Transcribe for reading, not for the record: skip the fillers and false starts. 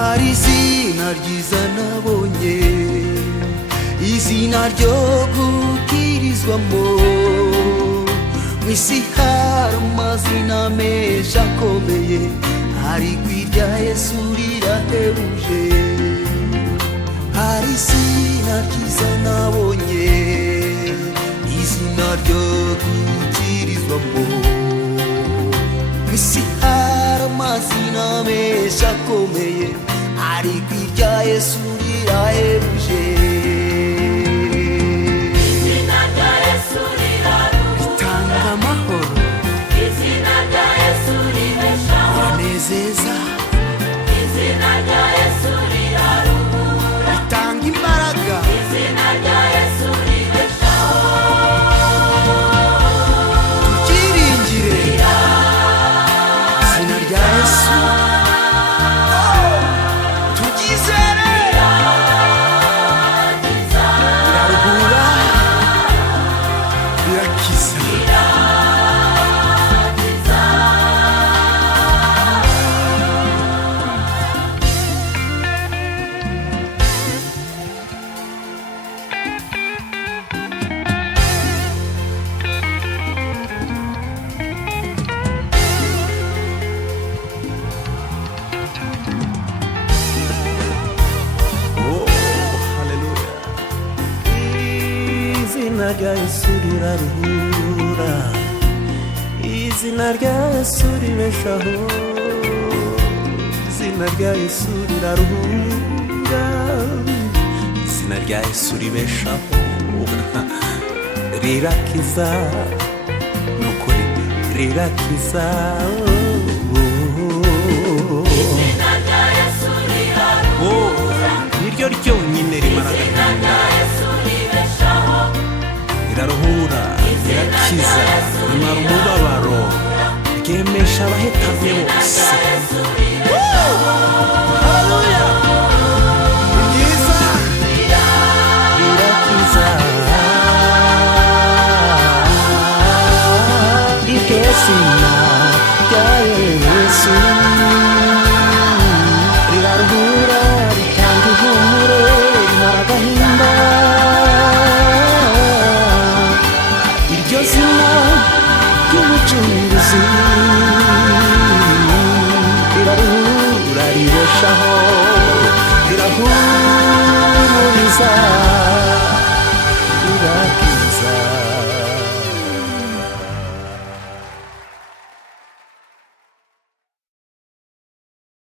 hari izina ryiza nabonye, izina ryo gukirizwamo. Mw'isi hari amazina menshi akomeye, ariko irya Yesu rirahebuje. Hari izina ryiza nabonye, izina ryo gukirizwamo. Mw'isi hari amazina menshi akomeye, ariko irya Yesu rirahebuje. Izina rya Yesu riraruhura, Ritanga amahoro, izina rya Yesu ribeshaho, riranezeza, izina rya Yesu riraruhura, ritanga imbaraga. izina rya Yesu ribeshaho. Tubyiringire izina rya Yesu, turyizere. Riraruhura, rirakiza. Izina rya Yesu riraruhura, izina rya Yesu ribeshaho, izina rya Yesu riraruhura, izina rya Yesu ribeshaho, rirakiza, nukuri rirakiza. Izina rya Yesu riraruhura, Niryo ryonyine rimara izina agahinda, rya Yesu ribeshaho, riraruhura, rirakiza, rimara umubabaro, ryemesha abahetamye bose. Haleluya! Ni ryiza, rirakiza, iryo zina